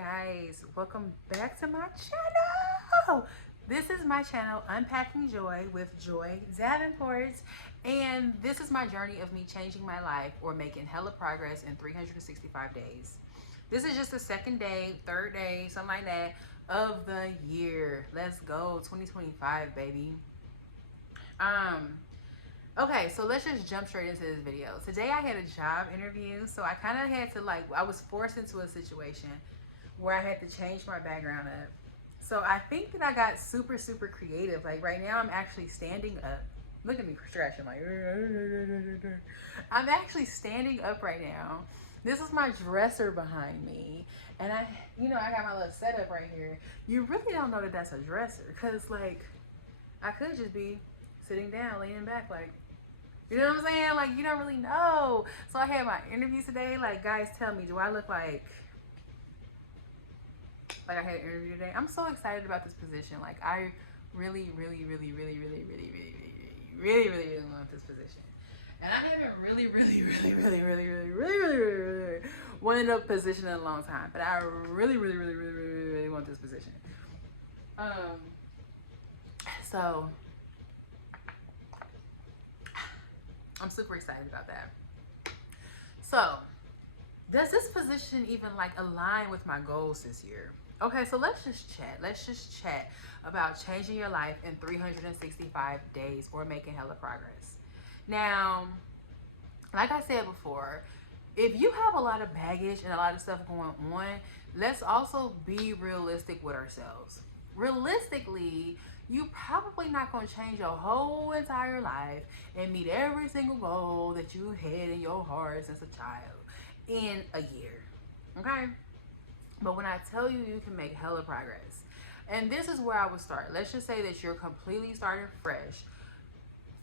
guys, welcome back to my channel. This is my channel, Unpacking Joy with Joy Davenport, and this is my journey of me changing my life or making hella progress in 365 days. This is just the second day, third day, something like that of the year. Let's go, 2025, baby. Um, Okay, so let's just jump straight into this video. Today I had a job interview, so I kind of had to I was forced into a situation where I had to change my background up. So I think that I got super, super creative. Like right now I'm actually standing up. Look at me stretching like, I'm actually standing up right now. This is my dresser behind me. And I got my little setup right here. You really don't know that that's a dresser because like, I could just be sitting down, leaning back like, you know what I'm saying? Like, you don't really know. So I had my interview today. Like, guys, tell me, do I look like I had an interview today? I'm so excited about this position. Like, I really, really, really, really, really, really, really, really, really, really want this position. And I haven't really, really, really, really, really, really, really, really, really, really wanted a position in a long time. But I really, really, really, really, really, really want this position. So I'm super excited about that. So, does this position even like align with my goals this year? Okay, so let's just chat. Let's just chat about changing your life in 365 days or making hella progress. Now, like I said before, if you have a lot of baggage and a lot of stuff going on, let's also be realistic with ourselves. Realistically, you probably not going to change your whole entire life and meet every single goal that you had in your heart since a child in a year. Okay? But when I tell you, you can make hella progress. And this is where I would start. Let's just say that you're completely starting fresh.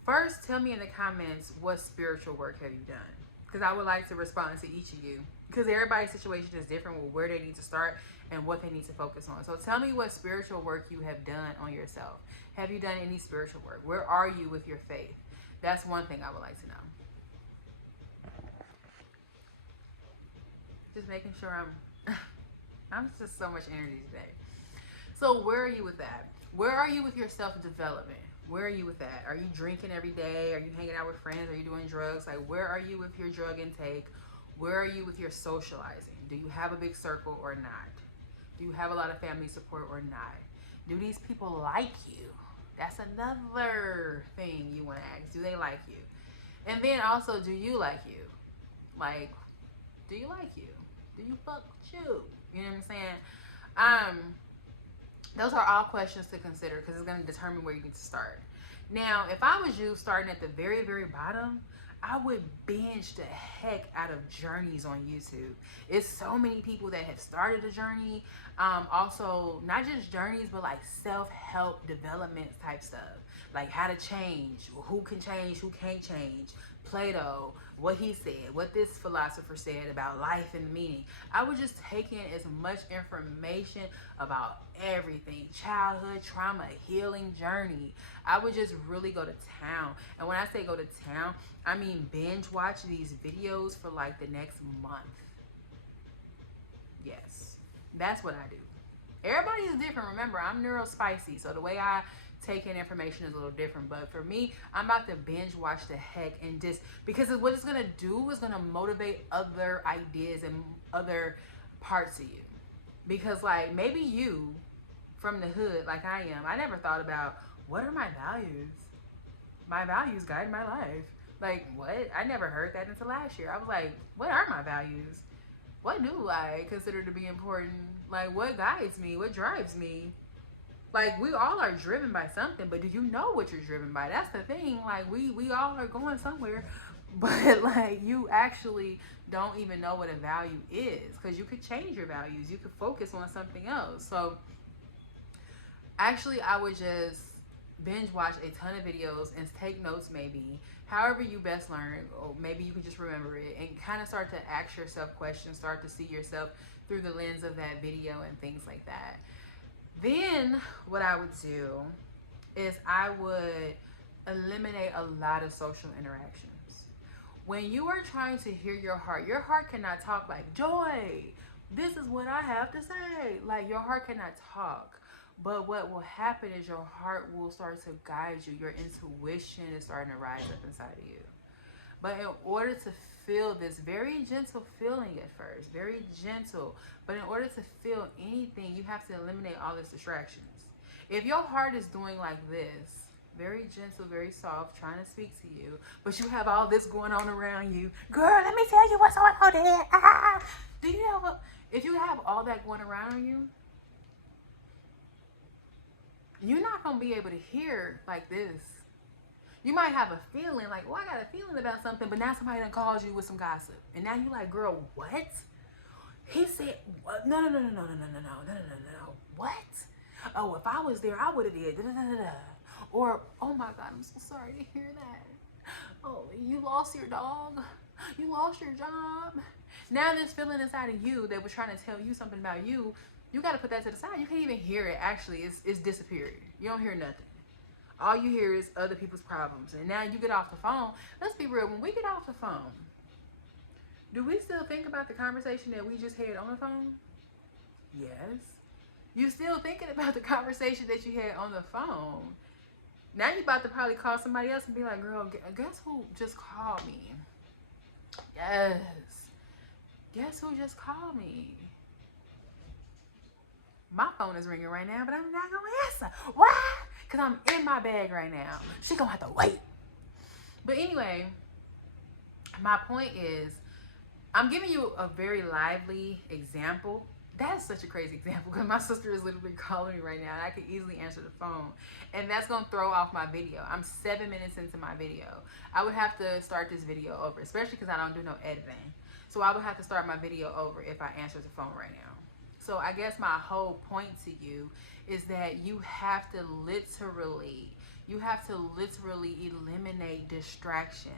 First, tell me in the comments what spiritual work have you done? Because I would like to respond to each of you. Because everybody's situation is different with where they need to start and what they need to focus on. So tell me what spiritual work you have done on yourself. Have you done any spiritual work? Where are you with your faith? That's one thing I would like to know. Just making sure I'm just so much energy today. So where are you with that? Where are you with your self-development? Where are you with that? Are you drinking every day? Are you hanging out with friends? Are you doing drugs? Like, where are you with your drug intake? Where are you with your socializing? Do you have a big circle or not? Do you have a lot of family support or not? Do these people like you? That's another thing you want to ask. Do they like you? And then also, do you like you? Like, do you like you? Do you fuck with you? You know what I'm saying? Those are all questions to consider because it's going to determine where you need to start. Now, if I was you starting at the very, very bottom, I would binge the heck out of journeys on YouTube. It's so many people that have started a journey. Also, not just journeys, but like self-help development type stuff. Like how to change, who can change, who can't change. Plato, what he said, what this philosopher said about life and meaning. I would just take in as much information about everything. Childhood trauma, healing journey. I would just really go to town. And when I say go to town, I mean binge watch these videos for like the next month. Yes, that's what I do. Everybody is different. Remember, I'm neurospicy, so the way I take in information is a little different. But for me, I'm about to binge watch the heck and just because what it's gonna do is gonna motivate other ideas and other parts of you. Because like maybe you from the hood like I am, I never thought about what are my values. My values guide my life. Like what? I never heard that until last year. I was like, what are my values? What do I consider to be important? Like what guides me? What drives me? Like we all are driven by something, but do you know what you're driven by? That's the thing. Like we all are going somewhere, but like you actually don't even know what a value is because you could change your values. You could focus on something else. So actually I would just binge watch a ton of videos and take notes maybe however you best learn, or maybe you can just remember it and kind of start to ask yourself questions, start to see yourself through the lens of that video and things like that. Then what I would do is I would eliminate a lot of social interactions. When you are trying to hear your heart cannot talk like, Joy, This is what I have to say. Like, your heart cannot talk. But what will happen is your heart will start to guide you. Your intuition is starting to rise up inside of you. But in order to feel this very gentle feeling at first, very gentle, but in order to feel anything, you have to eliminate all these distractions. If your heart is doing like this, very gentle, very soft, trying to speak to you, but you have all this going on around you, girl, let me tell you what's going on there. Ah! Do you have if you have all that going around you, you're not gonna be able to hear like this. You might have a feeling like, oh, I got a feeling about something, but now somebody done calls you with some gossip, and now you like, girl, what? He said, what? No, no, no, no, no, no, no, no, no, no, no, no. What? Oh, if I was there, I would have did. Da, da, da, da. Or, oh my God, I'm so sorry to hear that. Oh, you lost your dog. You lost your job. Now this feeling inside of you that was trying to tell you something about you, you got to put that to the side. You can't even hear it. Actually, it's disappeared. You don't hear nothing. All you hear is other people's problems. And now you get off the phone. Let's be real. When we get off the phone, do we still think about the conversation that we just had on the phone? Yes. You still thinking about the conversation that you had on the phone. Now you about to probably call somebody else and be like, girl, guess who just called me? Yes. Guess who just called me? My phone is ringing right now, but I'm not going to answer. Why? Because I'm in my bag right now. She going to have to wait. But anyway, my point is, I'm giving you a very lively example. That's such a crazy example because my sister is literally calling me right now and I could easily answer the phone. And that's going to throw off my video. I'm 7 minutes into my video. I would have to start this video over, especially because I don't do no editing. So I would have to start my video over if I answer the phone right now. So I guess my whole point to you is that you have to literally eliminate distractions.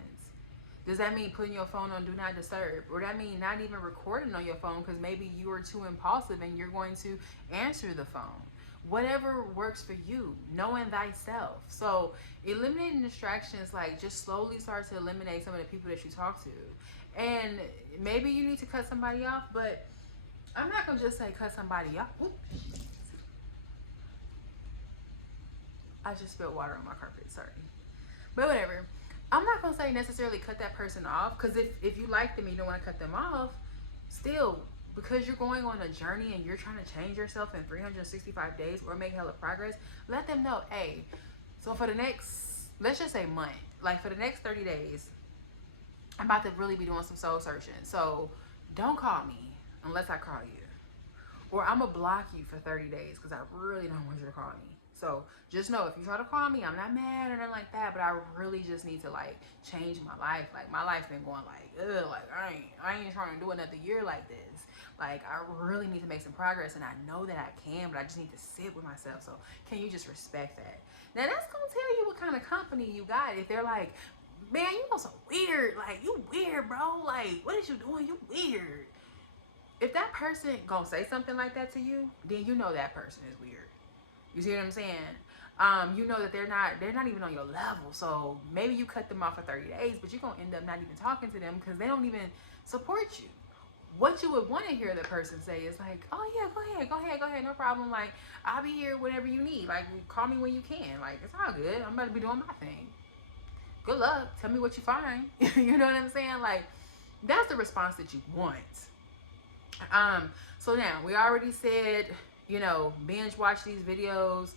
Does that mean putting your phone on do not disturb? Or that mean not even recording on your phone because maybe you are too impulsive and you're going to answer the phone? Whatever works for you, knowing thyself. So eliminating distractions, like just slowly start to eliminate some of the people that you talk to. And maybe you need to cut somebody off, but I'm not gonna just say cut somebody off. Oops. I just spilled water on my carpet, sorry. But whatever. I'm not gonna say necessarily cut that person off, because if you like them and you don't want to cut them off, still, because you're going on a journey and you're trying to change yourself in 365 days or make hella progress, let them know, hey, so for the next, let's just say month, like for the next 30 days, I'm about to really be doing some soul searching. So don't call me unless I call you. Or I'm gonna block you for 30 days because I really don't want you to call me. So just know if you try to call me, I'm not mad or nothing like that, but I really just need to like change my life. Like my life's been going like, ugh, like I ain't trying to do another year like this. Like I really need to make some progress and I know that I can, but I just need to sit with myself. So can you just respect that? Now that's gonna tell you what kind of company you got. If they're like, man, you know so weird, like you weird, bro. Like what is you doing? You weird. If that person gonna say something like that to you, then you know that person is weird. You see what I'm saying? You know that they're not even on your level. So maybe you cut them off for 30 days, but you're gonna end up not even talking to them because they don't even support you. What you would want to hear the person say is like, oh yeah, go ahead, no problem. Like I'll be here whenever you need. Like call me when you can. Like it's all good. I'm about to be doing my thing. Good luck. Tell me what you find. You know what I'm saying? Like that's the response that you want. So now we already said, you know, binge watch these videos,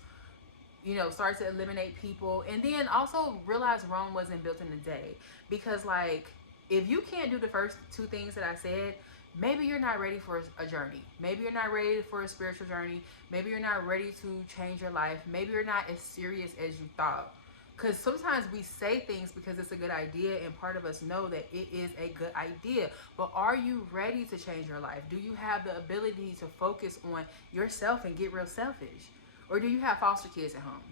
you know, start to eliminate people, and then also realize Rome wasn't built in a day. Because like if you can't do the first two things that I said, maybe you're not ready for a journey. Maybe you're not ready for a spiritual journey. Maybe you're not ready to change your life. Maybe you're not as serious as you thought. Because sometimes we say things because it's a good idea and part of us know that it is a good idea. But are you ready to change your life? Do you have the ability to focus on yourself and get real selfish? Or do you have foster kids at home?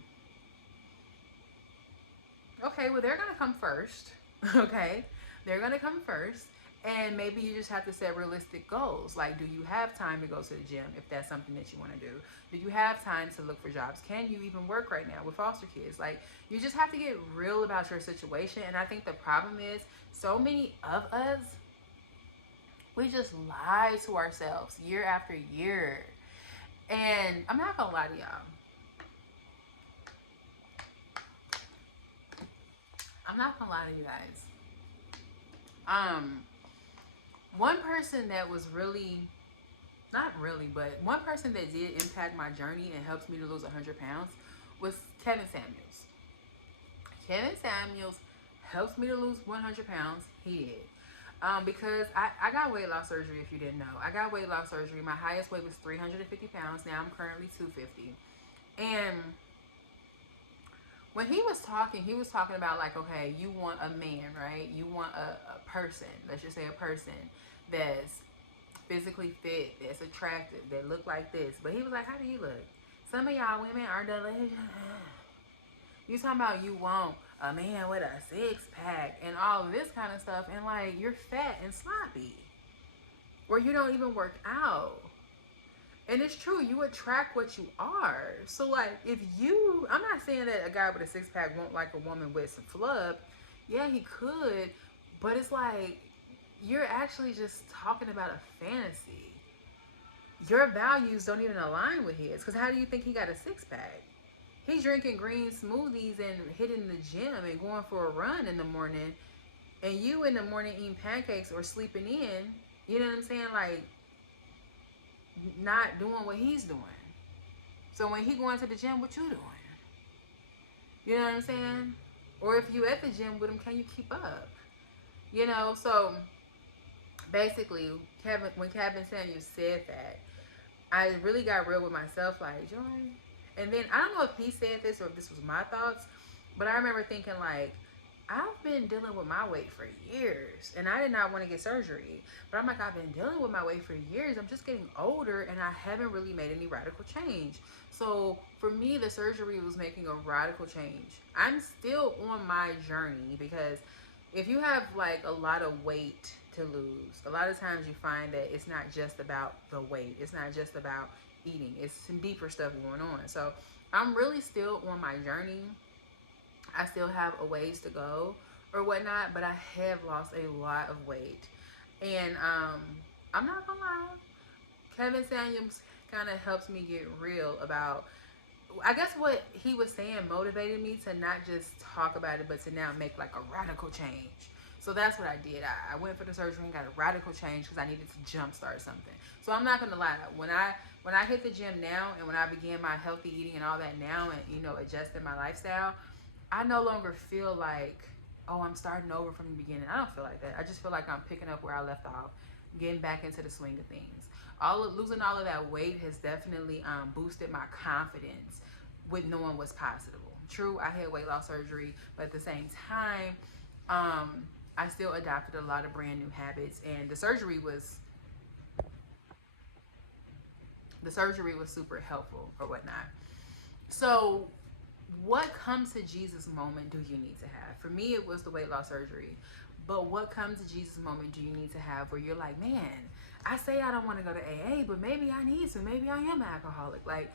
Okay, well, they're going to come first. Okay, they're going to come first. And maybe you just have to set realistic goals. Like, do you have time to go to the gym if that's something that you want to do? Do you have time to look for jobs? Can you even work right now with foster kids? Like, you just have to get real about your situation. And I think the problem is so many of us, We just lie to ourselves year after year. And I'm not gonna lie to y'all. I'm not gonna lie to you guys. Um, one person that was really, not really, but one person that did impact my journey and helped me to lose 100 pounds was Kevin Samuels. Kevin Samuels helped me to lose 100 pounds. He did. Because I got weight loss surgery, if you didn't know. I got weight loss surgery. My highest weight was 350 pounds. Now I'm currently 250. And when he was talking about like, okay, you want a man, right? You want a person, let's just say a person that's physically fit, that's attractive, that look like this. But he was like, how do you look? Some of y'all women are delicious. You talking about you want a man with a six pack and all of this kind of stuff, and like you're fat and sloppy, or you don't even work out. And it's true, you attract what you are. So like, if you, I'm not saying that a guy with a six pack won't like a woman with some flub. Yeah, he could, but it's like you're actually just talking about a fantasy. Your values don't even align with his. Because how do you think he got a six pack? He's drinking green smoothies and hitting the gym and going for a run in the morning, and you in the morning eating pancakes or sleeping in. You know what I'm saying? Like, not doing what he's doing. So when he going to the gym, what you doing? You know what I'm saying? Or if you at the gym with him, can you keep up? You know, so basically, when Kevin Samuels said that, I really got real with myself, like, Joy. And then, I don't know if he said this or if this was my thoughts, but I remember thinking, like, I've been dealing with my weight for years, and I did not want to get surgery. But I'm like, I've been dealing with my weight for years. I'm just getting older, and I haven't really made any radical change. So for me, the surgery was making a radical change. I'm still on my journey, because if you have like a lot of weight to lose, a lot of times you find that it's not just about the weight. It's not just about eating. It's some deeper stuff going on. So I'm really still on my journey. I still have a ways to go or whatnot, but I have lost a lot of weight. And I'm not gonna lie, Kevin Samuels kind of helps me get real about, I guess what he was saying motivated me to not just talk about it, but to now make like a radical change. So that's what I did. I went for the surgery and got a radical change because I needed to jumpstart something. So I'm not gonna lie, when I hit the gym now, and when I began my healthy eating and all that now, and adjusting my lifestyle, I no longer feel like, oh, I'm starting over from the beginning. I don't feel like that. I just feel like I'm picking up where I left off, getting back into the swing of things. Losing all of that weight has definitely boosted my confidence with knowing what's possible. True, I had weight loss surgery, but at the same time, I still adopted a lot of brand new habits, and the surgery was super helpful or whatnot. So what comes to Jesus moment do you need to have? For me, it was the weight loss surgery. But what comes to Jesus moment do you need to have where you're like, man, I say I don't want to go to AA, but maybe I need to. Maybe I am an alcoholic. Like,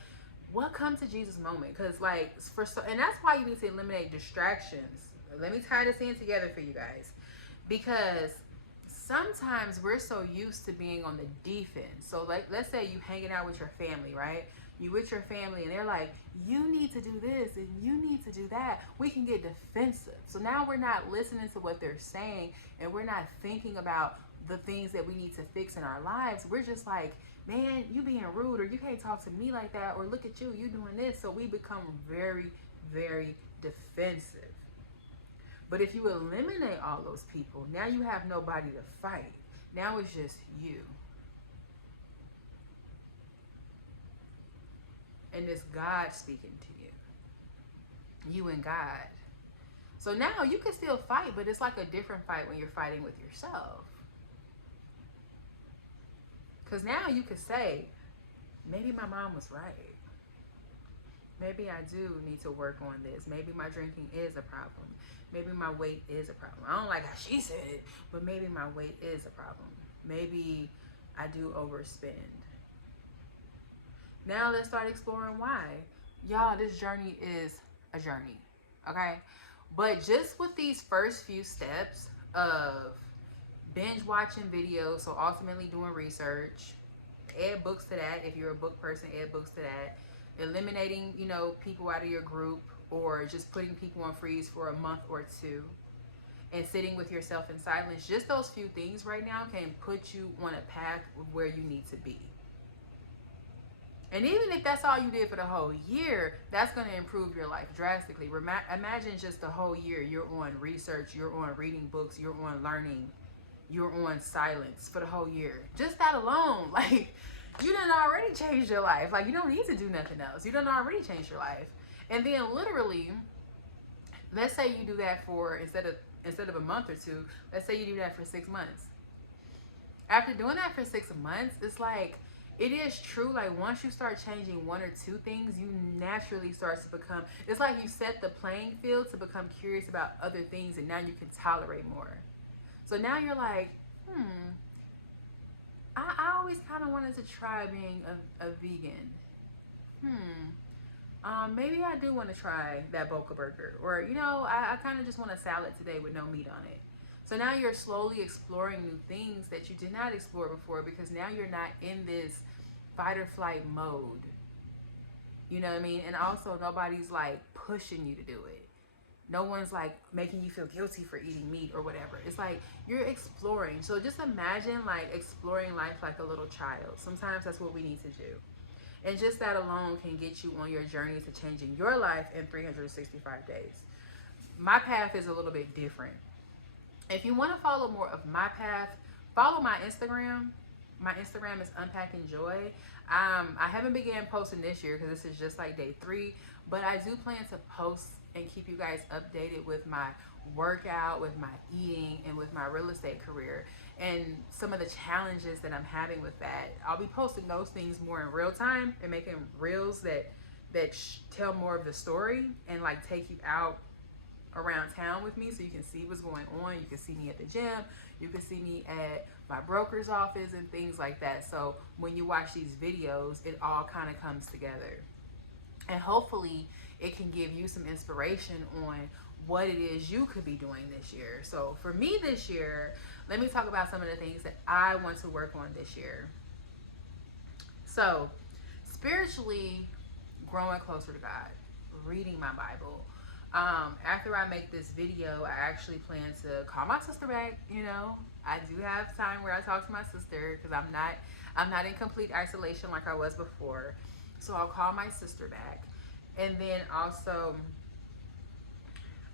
what comes to Jesus moment? Because like, and that's why you need to eliminate distractions. Let me tie this in together for you guys. Because sometimes we're so used to being on the defense. So like, let's say you hanging out with your family, right? You with your family and they're like, you need to do this and you need to do that. We can get defensive. So now we're not listening to what they're saying, and we're not thinking about the things that we need to fix in our lives. We're just like, man, you being rude, or you can't talk to me like that, or look at you, you doing this. So we become very, very defensive. But if you eliminate all those people, now you have nobody to fight. Now it's just you. And it's God speaking to you. You and God. So now you can still fight, but it's like a different fight when you're fighting with yourself. Because now you could say, maybe my mom was right. Maybe I do need to work on this. Maybe my drinking is a problem. Maybe my weight is a problem. I don't like how she said it, but maybe my weight is a problem. Maybe I do overspend. Now let's start exploring why. Y'all, this journey is a journey, okay? But just with these first few steps of binge watching videos, so ultimately doing research. Add books to that if you're a book person. Add books to that. Eliminating, you know, people out of your group, or just putting people on freeze for a month or two, and sitting with yourself in silence. Just those few things right now can put you on a path where you need to be. And even if that's all you did for the whole year, that's going to improve your life drastically. Imagine just the whole year you're on research, you're on reading books, you're on learning, you're on silence for the whole year. Just that alone, like, you done already changed your life. Like, you don't need to do nothing else. You done already changed your life. And then literally, let's say you do that for, instead of a month or two, let's say you do that for 6 months. After doing that for 6 months, it's like, it is true, like once you start changing one or two things, you naturally start to become, it's like you set the playing field to become curious about other things, and now you can tolerate more. So now you're like, I always kind of wanted to try being a vegan. Maybe I do want to try that Boca burger, or, you know, I kind of just want a salad today with no meat on it. So now you're slowly exploring new things that you did not explore before, because now you're not in this fight or flight mode. You know what I mean? And also, nobody's like pushing you to do it. No one's like making you feel guilty for eating meat or whatever. It's like you're exploring. So just imagine like exploring life like a little child. Sometimes that's what we need to do. And just that alone can get you on your journey to changing your life in 365 days. My path is a little bit different. If you want to follow more of my path, follow my Instagram. My Instagram is Unpacking Joy. I haven't began posting this year because this is just like day 3, but I do plan to post and keep you guys updated with my workout, with my eating, and with my real estate career, and some of the challenges that I'm having with that. I'll be posting those things more in real time and making reels that tell more of the story and like take you out around town with me so you can see what's going on. You can see me at the gym, you can see me at my broker's office and things like that. So when you watch these videos, it all kind of comes together, and hopefully it can give you some inspiration on what it is you could be doing this year. So for me this year, let me talk about some of the things that I want to work on this year. So spiritually, growing closer to God, reading my Bible. After I make this video, I actually plan to call my sister back. You know, I do have time where I talk to my sister, because I'm not in complete isolation like I was before. So I'll call my sister back. And then also,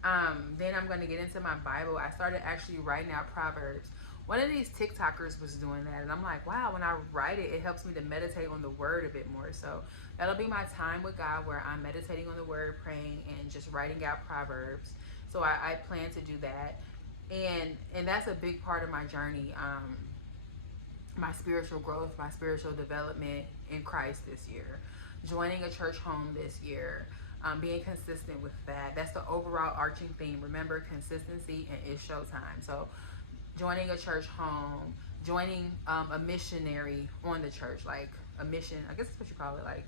then I'm going to get into my Bible. I started actually writing out Proverbs. One of these TikTokers was doing that, and I'm like, wow, when I write it, it helps me to meditate on the word a bit more. So that'll be my time with God, where I'm meditating on the word, praying, and just writing out Proverbs. So I plan to do that. And that's a big part of my journey, my spiritual growth, my spiritual development in Christ this year. Joining a church home this year, being consistent with that. That's the overall arching theme. Remember, consistency, and it's showtime. So joining a church home, joining a missionary on the church, like a mission, I guess that's what you call it, like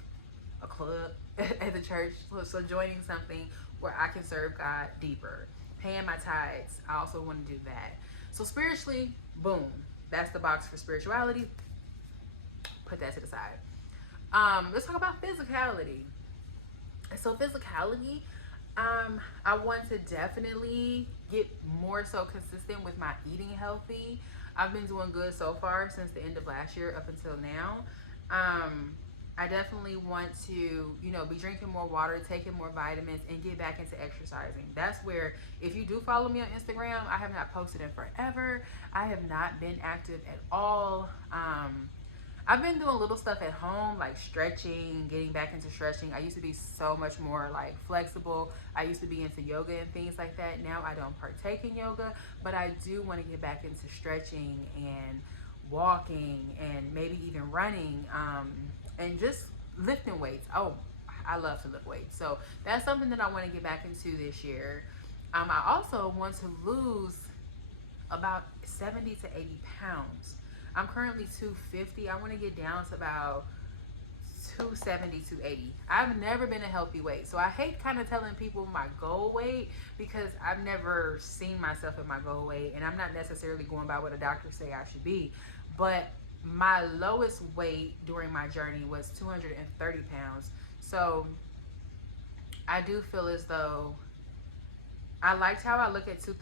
a club at the church. So joining something where I can serve God deeper. Paying my tithes, I also want to do that. So spiritually, boom, that's the box for spirituality. Put that to the side. Let's talk about physicality. So physicality, I want to definitely get more so consistent with my eating healthy. I've been doing good so far since the end of last year up until now. I definitely want to, you know, be drinking more water, taking more vitamins, and get back into exercising. That's where, if you do follow me on Instagram, I have not posted in forever. I have not been active at all. I've been doing little stuff at home, like stretching, getting back into stretching. I used to be so much more like flexible. I used to be into yoga and things like that. Now I don't partake in yoga, but I do want to get back into stretching and walking, and maybe even running, and just lifting weights. Oh, I love to lift weights. So that's something that I want to get back into this year. I also want to lose about 70 to 80 pounds. I'm currently 250. I want to get down to about 260 270, 280. I've never been a healthy weight. So I hate kind of telling people my goal weight because I've never seen myself at my goal weight, and I'm not necessarily going by what a doctor say I should be. But my lowest weight during my journey was 230 pounds. So I do feel as though I liked how I look at 230